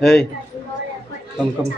Hey, come.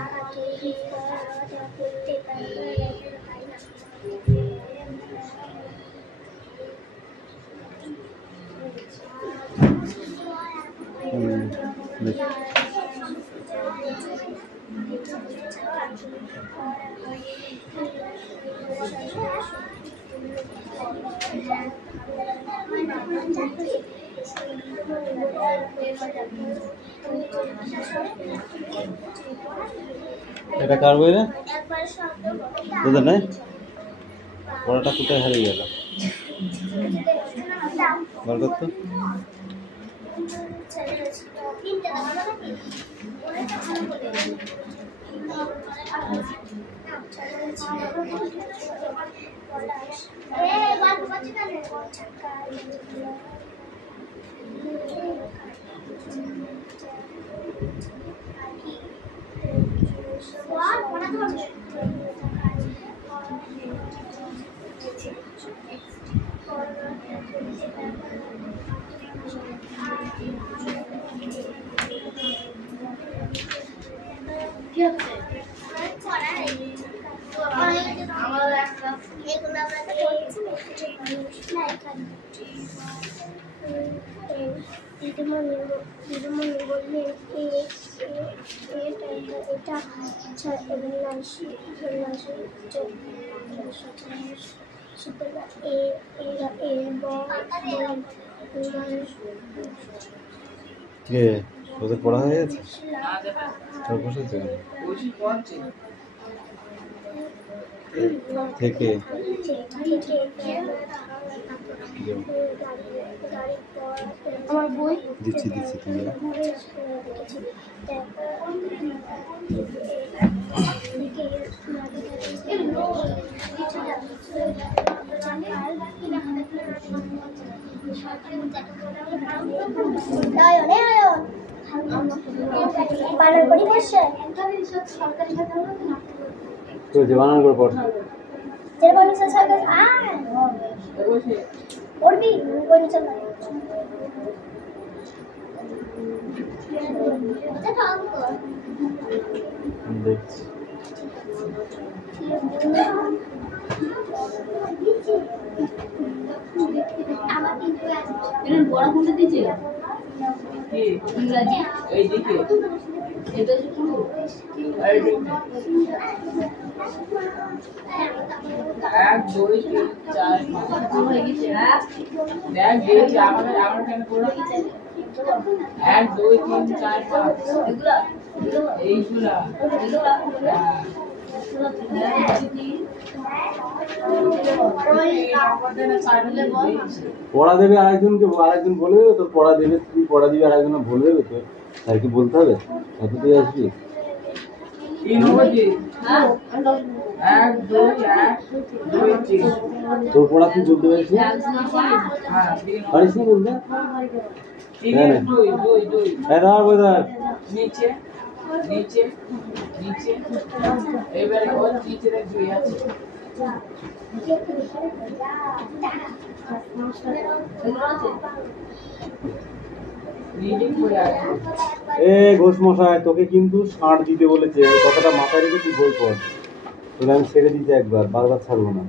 এটা কার বই রে? তোদের নাই? পড়াটা কোথায় হারিয়ে গেল? বার করতো? তোদের পড়া হয়ে গেছে? থেকে আমার বই দিচ্ছি তুমি বানান করে পড় দেখছি বড় কোনটা দিয়েছে ইংরাজি এই দিকে এটা শুরু এই দিকে 1 2 3 4 5 হয়ে গেছে দেখ দেখি আমার কেন পড়া 1 2 3 4 5 এইগুলা পড়া দেবে আরেকজনকে, আরেকজন বলে তোর পড়া দেবে, তুই পড়া দিবি আরেকজন বলবে তো, তাই কি বলতে হবে? এত তুই আসবি তোর পড়া তুই বলতে পারিস না? পারিস না বলতে? নিচে নিচে নিচে এবারে ওর নিচে রে দুই আছে ঘোষ মশাই, তোকে কিন্তু ষাঁড় দিতে বলেছে, এই কথাটা মাথায় রেখে তুই বই পড়। তোকে আমি ছেড়ে দিতে একবার, বারবার ছাড়বো না।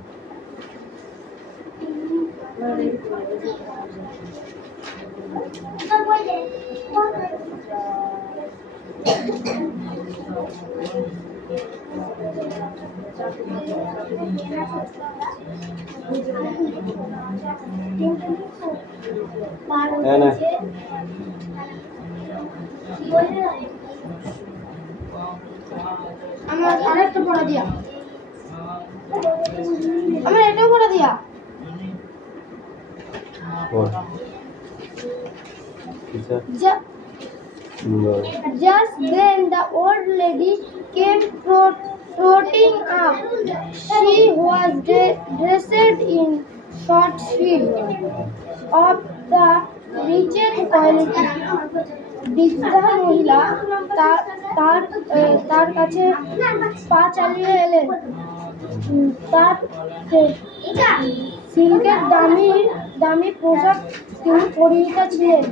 আমার আরেকটা পড়া দিয়া, আমার এটাও পড়া দিয়া। Just then the old lady came trotting up. She was dressed in short silk of the richest quality. বৃদ্ধা মহিলা তার কাছে পা চালিয়ে এলেন। তার সিল্কের দামি পোশাক তিনি পরিহিত ছিলেন।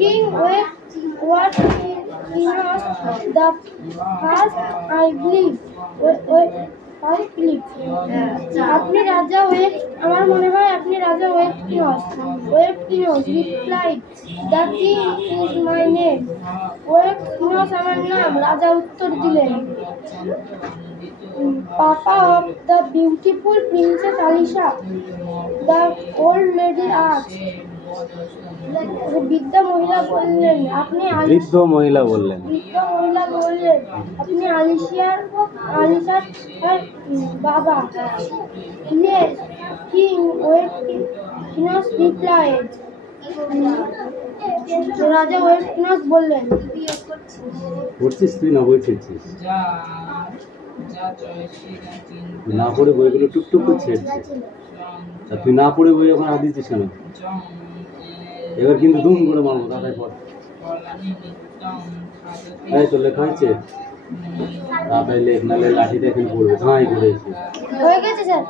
King was the first I believe. আপনি রাজা আমার মনে হয় আপনি রাজা replied, the king is my name. আমার নাম। রাজা উত্তর দিলেন, Papa of the beautiful Princess Alisha. The old lady asked. বৃদ্ধ মহিলা বললেন, আপনি আলিশার বাবা? Yes, King replied. রাজা ওয়েটনস বললেন, পড়ছিস তুই না বই ছিড়ছিস? না পড়ে বইগুলো টুকটুক করে ছিড়ছিস। তুই না পড়ে বই এখন হাত দিচ্ছিস কেন? এবার কিন্তু ধুম করে মারবো। তাড়াতাড়ি পড়। এই তো লেখা হয়েছে, তাড়াতাড়ি লেখ, নাহলে লাঠিটা এখন পড়বে। ধাঁই করে হয়ে গেছে স্যার।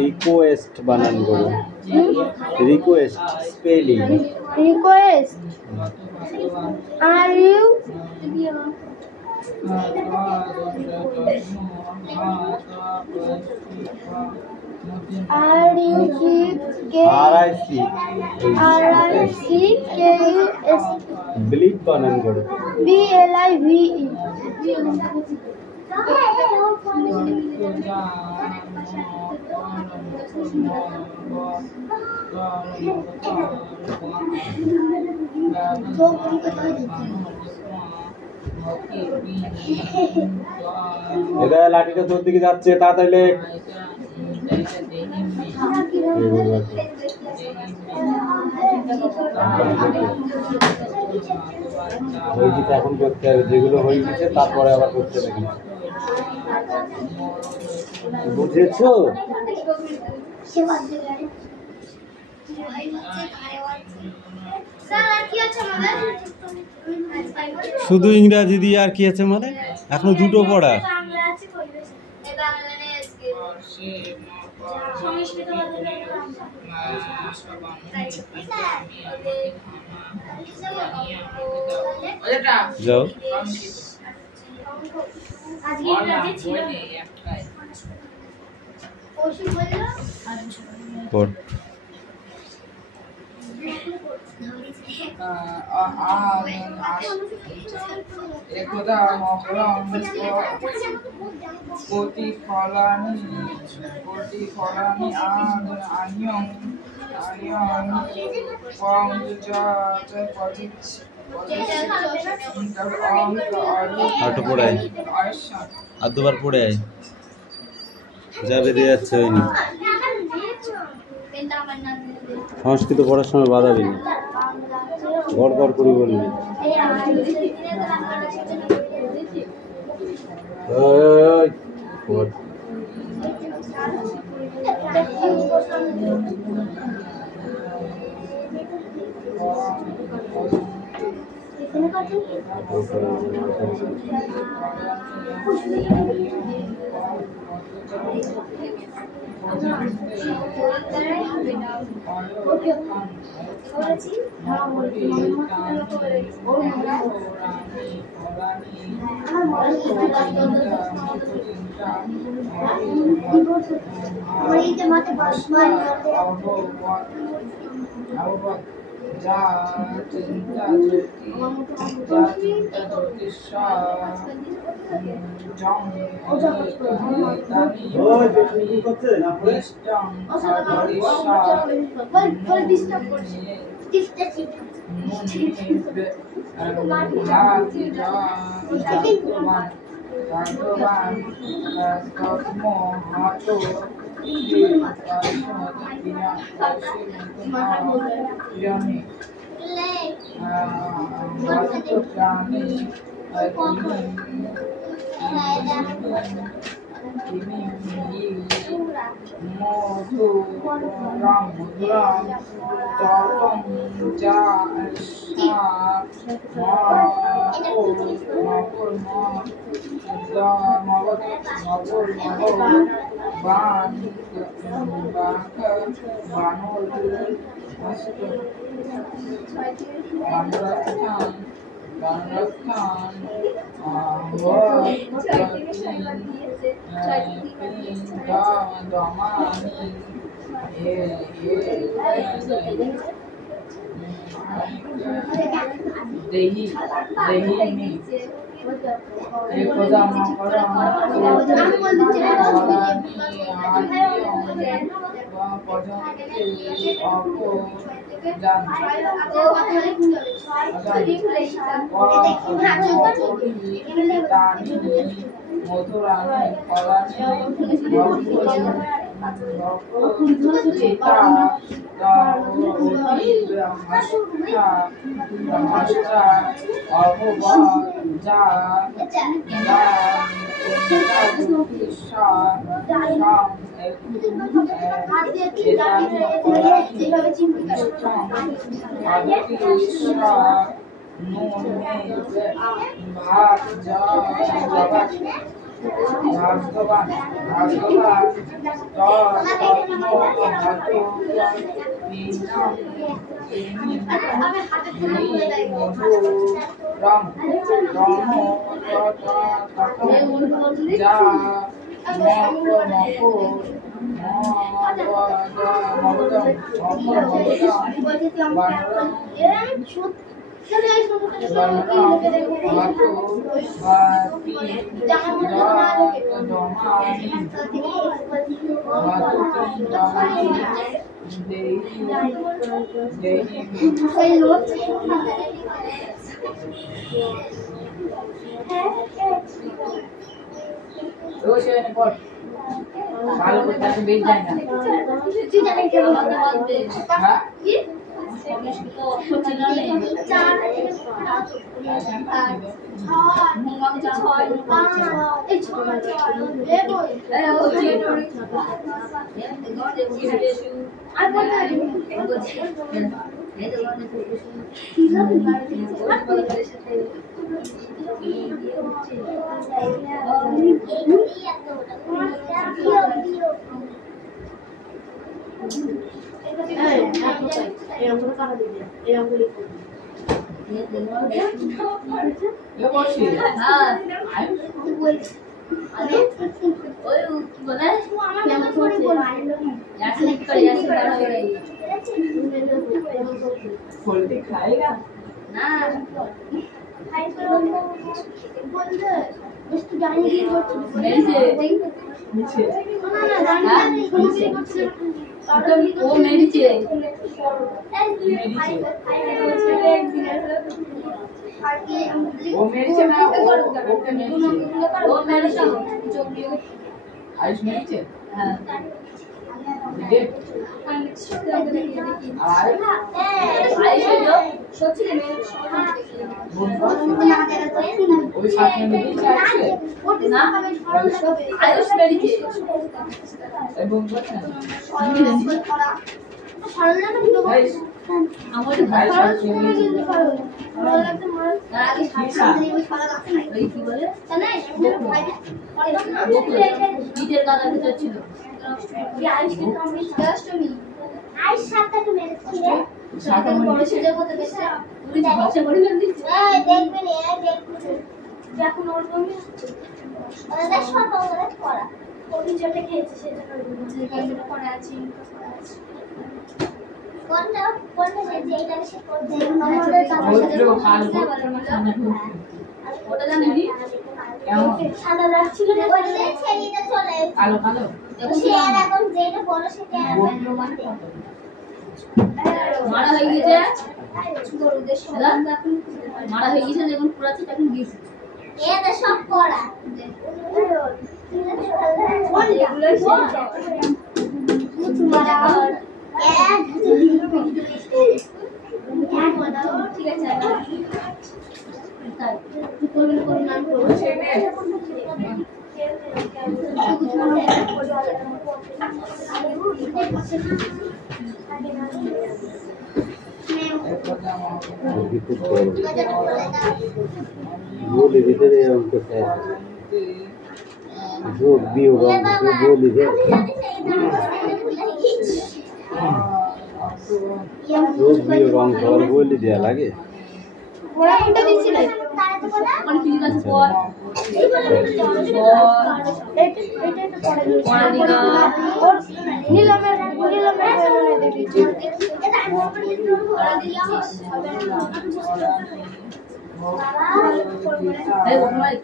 রিকোয়েস্ট বানান করো। Request spelling. Request R U RICKUS blip বানান করো। BLIVE এটা লাঠিটা তোর দিকে যাচ্ছে, তাড়াতাড়ি লেখ। এখন করতে হবে, যেগুলো হয়ে গেছে তারপরে আবার করতে হবে। বুঝেছো? শুধু ইংরাজি দিয়ে আর কি আছে মানে? এখনো দুটো পড়া। যাও পড়। একদা মহরম প্রতিফলানি আনিয়ং আরেকটু পড়ে আয়, আর দুবার পড়ে আয়। যা বেরিয়ে যাচ্ছে হয়নি। সংস্কৃত পড়ার সময় বাধা দিবি, গড় গড় করে বলবি। ভালো করে তাকে বেশ যায় না হ্যাঁ खाएगा वो मेरी चीज वो मेरी से ना वो मेरी से आयुष मेरी से हाँ देख आयुष जो सोच ले मेरे वो साथ में मेरी चाहिए ना आयुष मेरी से ए बोल बता আমার ভাই সাথে কি বলে ঈদের দাদা ভিতর ছিল এখন ওর অভিযোগটা খেয়েছে সেটা পরে আছে কোনটা কোনটা যেটা সে করতে ওটা জানেনি কেমন সাদা রাখছিল না বললে ছেড়িটা চলে কালো কালো সে আর এখন যেটা বড় সেটা মারা হয়ে গেছে মারা হয়ে গেছে যখন পুরাছে তখন দিয়েছি এটা সব করা तुम्हारा बोली दीजिए ये हमको शायद जो भी होगा जो बोली दे जो भी होगा हमको और बोली दिया लगे ওরা কোনটা দিছিল কোন কি কাছে পর এটা পড়া দিনা और নীলমের মানে দিছি এটা আমি পড়া দিলাম এই ভাই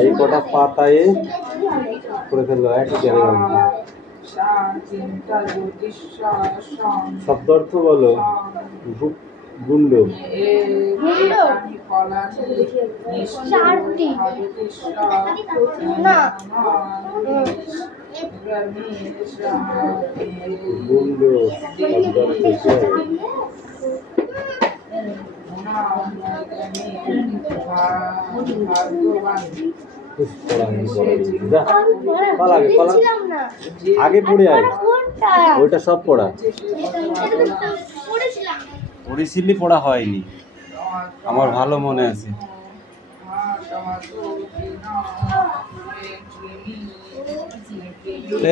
এই কটা পাতায় করে ফেললো একই জায়গায় শব্দ অর্থ বলো গুন্ড চারটি না গুন্ড শব্দ অর্থ আগে পড়ে আয় ওইটা সব পড়া পড়েছিলি পড়া হয়নি আমার ভালো মনে আছে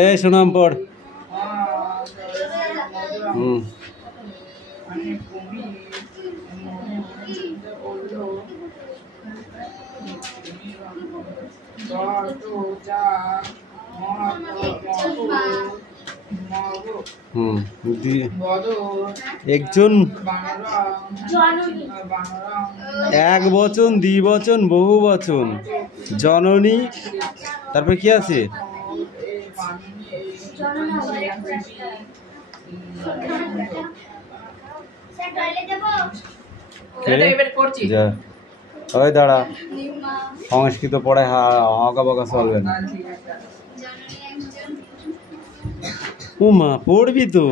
এই শোনাম পড় একজন এক বচন দ্বিবচন বহু বচন জননী তারপরে কি আছে ওই দাঁড়া সংস্কৃত পড়ায় হাঁকা বাঁকা চলবে না উমা পড়বি তো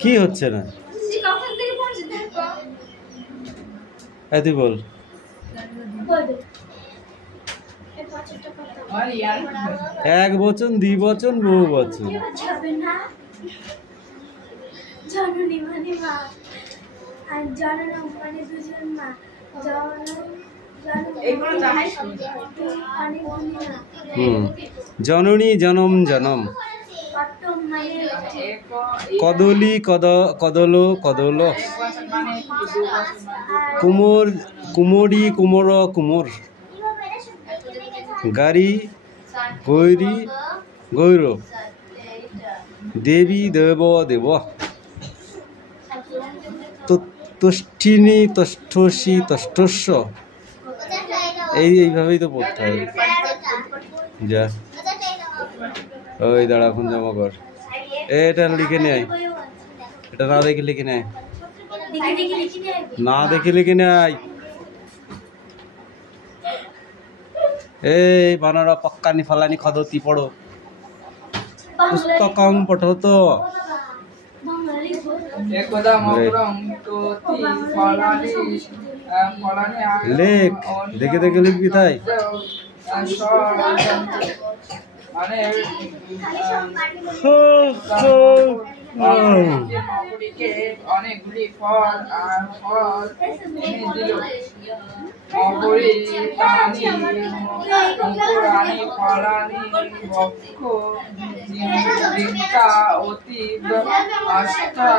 কি হচ্ছে না তুই বল এক বচন দ্বিবচন বহু বচন জননী মানে মা আর জননম মানে দুজন মা জননী জনম জনম কদলি কদল কদল কুমোর কুমোরি কুমোর কুমোর গাড়ি গৈরী গৈর দেবী দেব দেব তুষ্টিনী তষ্ঠসী তষ্ঠস্য এইভাবেই তো পড়তে হবে যা ওই দাঁড়া এখন জমা কর এটা লিখে নেয় এটা না দেখে লিখে নেয় না দেখে লিখে নেয় এই বানারা পক্কানি ফালানি খদতি পড়ো পুস্তকং পঠত লেখ দেখে দেখে লিখবি তাই অনেকগুলি ফল আর ফল এনে দিল অপরিণী ফলানি বক্ষ জিহ্বা অতীব আস্থা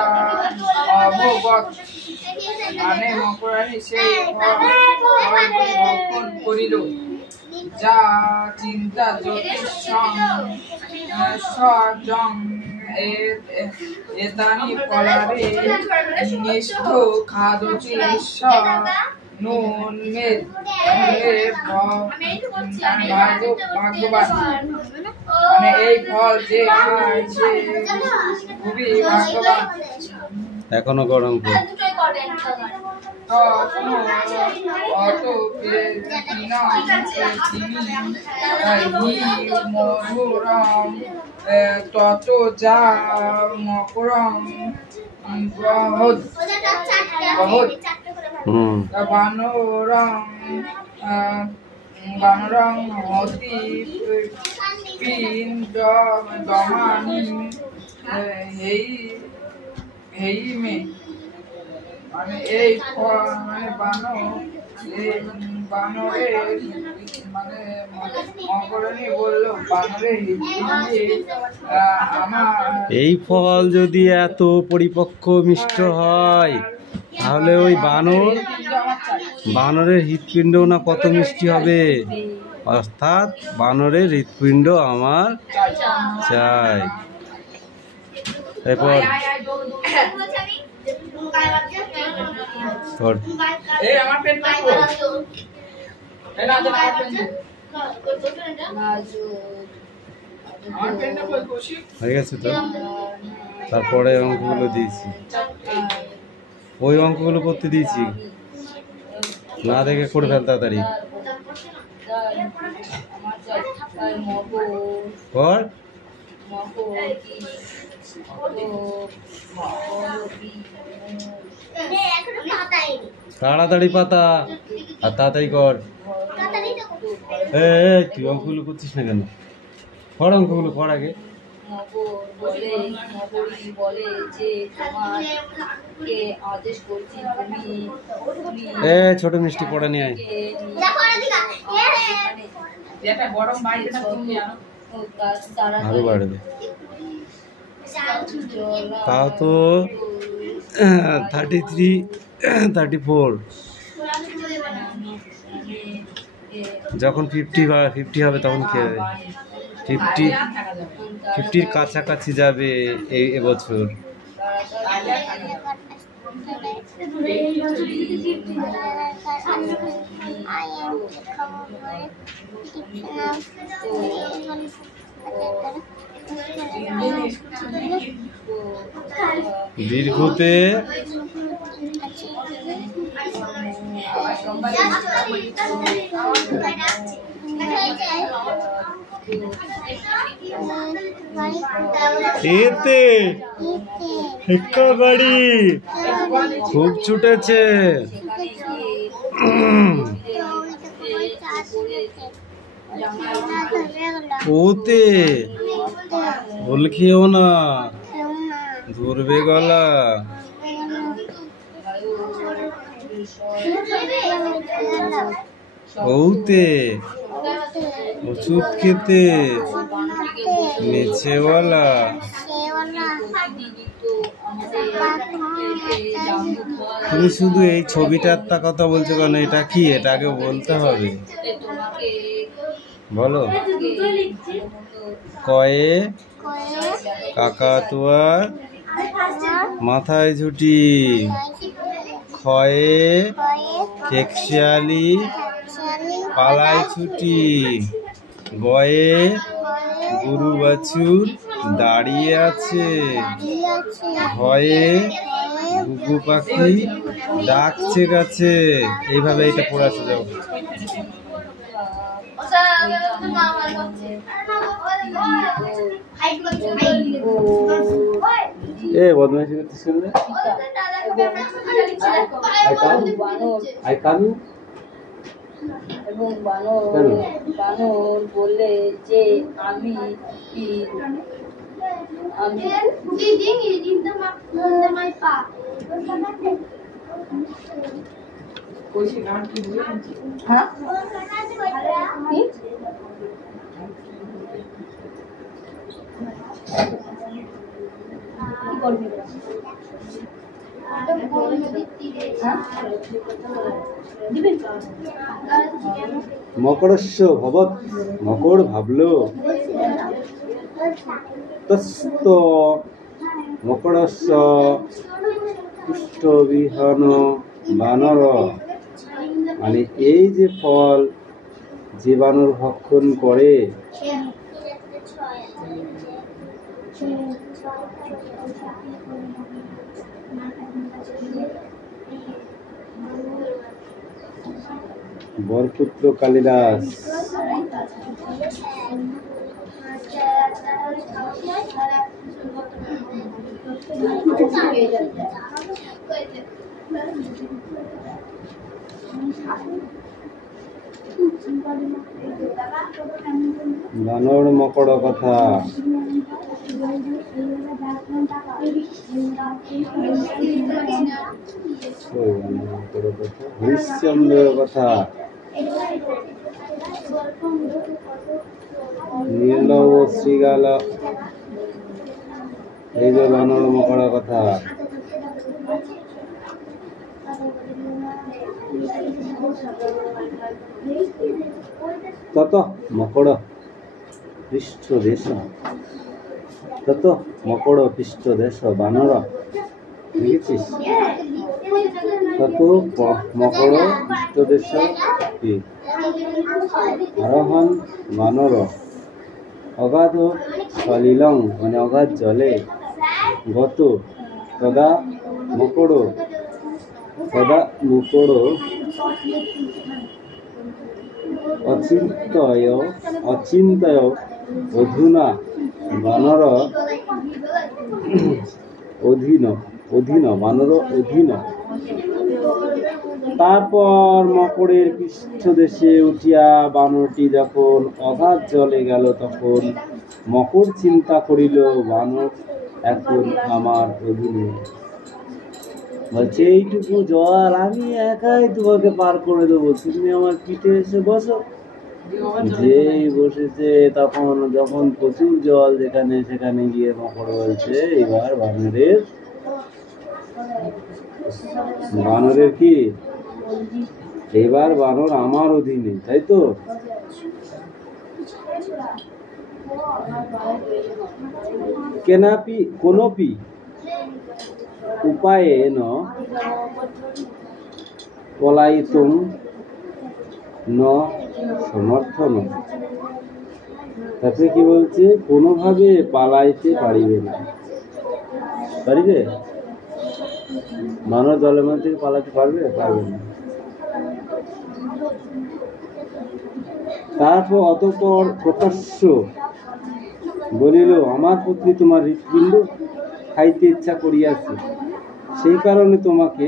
অভবৎ মানে মকরানি সেই ফল করিল যা চিন্তা জ্যোতিষং সজং এতানি ফলারে নিষ্ঠ খাদতি নুন মেদ ভাগ্যবান মানে এই ফল যে খায় সে খুবই ভাগ্যবান। এখনো গরম কর। অত মধুরম তত যা মকরম বহদ বানরং হতি পিণ্ড দমানি হেই মে মানে এই মানে বানরের মানে মকরণী বললো বানরের আমার এই ফল যদি এত পরিপক্ক মিষ্ট হয় তাহলে ওই বানরের হৃৎপিণ্ড না কত মিষ্টি হবে। অর্থাৎ বানরের হৃৎপিণ্ড আমার চাই। এরপর আমার পেনটা হয়ে গেছে তো। তারপরে অঙ্কগুলো দিয়েছি, ওই অঙ্কগুলো করতে দিয়েছি, না দেখে করে ফেল তাড়াতাড়ি কর। তাড়াতাড়ি পাতা আর তাড়াতাড়ি কর। তুই অঙ্কগুলো করছিস না কেন? কর অঙ্কগুলো কর আগে। ছোট মিষ্টি পড়া নিয়ে আয়। আরো বাড়বে তাও তো 33 34। যখন 50 হবে তখন কি হবে? 50-র কাছাকাছি যাবে এবছর। দীর্ঘতে এতে একা গাড়ি খুব ছুটেছে। ওতে ভুল খেয়েও না, ধরবে গলা। ওতে ওষুধ খেতে নিচেওয়ালা। তুমি শুধু এই ছবিটার কথা বলছো কেন? এটা কি? এটা আগে বলতে হবে। বলো। কয়ে কাকাতুয়ার মাথায় ঝুটি, ক্ষয়ে কেকশিয়ালি পালায় ছুটি, গয়ে গরু বাছুর দাঁড়িয়ে আছে, ভয়ে ঘুঘু পাখি ডাকছে গাছে। এইভাবে এটা পড়া যাও। বদমাইশি করতে শুনলে এবং বানর বললে যে আমি মকরস্য ভবৎ, মকর ভাবলো। তস্ত মকরস্য পুষ্টবিহন বানর, মানে এই যে ফল যে বানর ভক্ষণ করে বরপুত্র কালিদাস বানর মকড় কথা হরিশ্চন্দ্রের কথা নীলব শ্রীগাল এই যে বানর মকড় কথা তত মকড় পৃষ্ঠ দেশ তত মকড় পৃষ্ঠ দেশ বানর দেখেছিস তত মকড় পৃষ্ঠ দেশ কি আরোহণ বানর অগাধ সলিলং মানে অগাধ জলে গত তদা মকড় অচিন্তয় অধুনা বানর অধীন বানর অধীন। তারপর মকড়ের পৃষ্ঠদেশে উঠিয়া বানরটি যখন অগাধ জলে গেল তখন মকড় চিন্তা করিল বানর এখন আমার অধীনে। বলছে এইটুকু জল আমি একাই তোমাকে পার করে দেবো, তুমি আমার পিঠে এসে বসো। যেই বসেছে তখন যখন প্রচুর জল যেখানে সেখানে গিয়ে মকড় বলছে এবার বানরের কি এবার বানর আমার অধীনে, তাই তো? কেনাপি কোনপি উপায়ে ন পলায়িতুম ন সমর্থন। তাতে কি বলছে? কোনোভাবে পালাইতে পারিবে না। পারিবে? বানর জলের মধ্যে থেকে পালাতে পারবে? পারবে না। তারপর অতঃপর প্রকাশ্য বলিল আমার পত্নী তোমার হৃৎপিণ্ড খাইতে ইচ্ছা করিয়াছে, সেই কারণে তোমাকে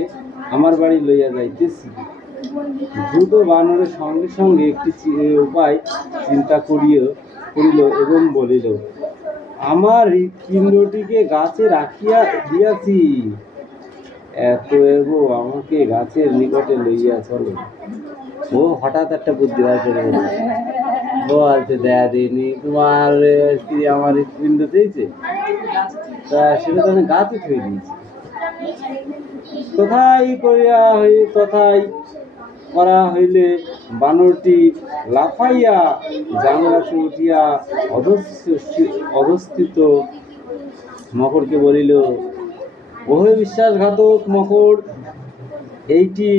আমার বাড়ি লইয়া যাইতেছি। দ্রুত বানরের সঙ্গে সঙ্গে একটি উপায় চিন্তা করিল এবং বলিল আমার হৃৎপিণ্ডটিকে গাছে রাখিয়া দিয়াছি, এত এগো আমাকে গাছের নিকটে লইয়া চলো। ও হঠাৎ একটা বুদ্ধি বার করে বলছে দেয়া দিইনি তোমার স্ত্রী আমার হৃৎপিণ্ড চেয়েছে, তা সেটা তো আমি গাছে থুয়ে দিয়েছি। তথাই করা হইলে বানরটি লাফাইয়া জানলাতে উঠিয়া অধস্থিত মকরকে বলিল ওহে বিশ্বাসঘাতক মকর, এইটি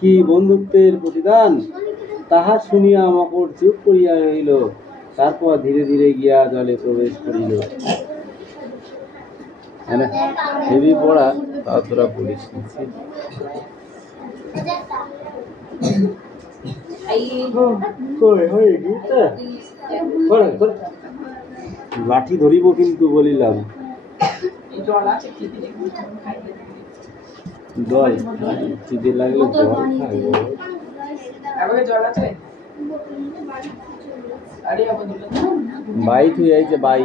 কি বন্ধুত্বের প্রতিদান? তাহা শুনিয়া মকর চুপ করিয়া রহিল। তারপর ধীরে ধীরে গিয়া জলে প্রবেশ করিল। হেভি পড়া, তা তোরা পড়িস। লাঠি ধরিব কিন্তু বলিলাম জল চিঠি লাগলে জল খাইব। বাই তুই আইছে বাই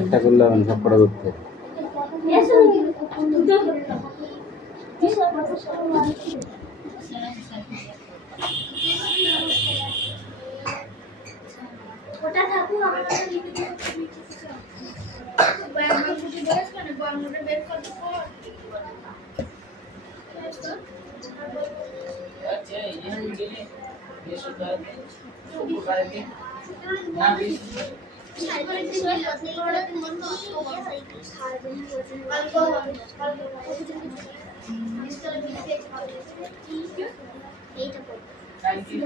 একটা করলে সব কটা করতে ওটা থাকুক আমার কাছে তাই কি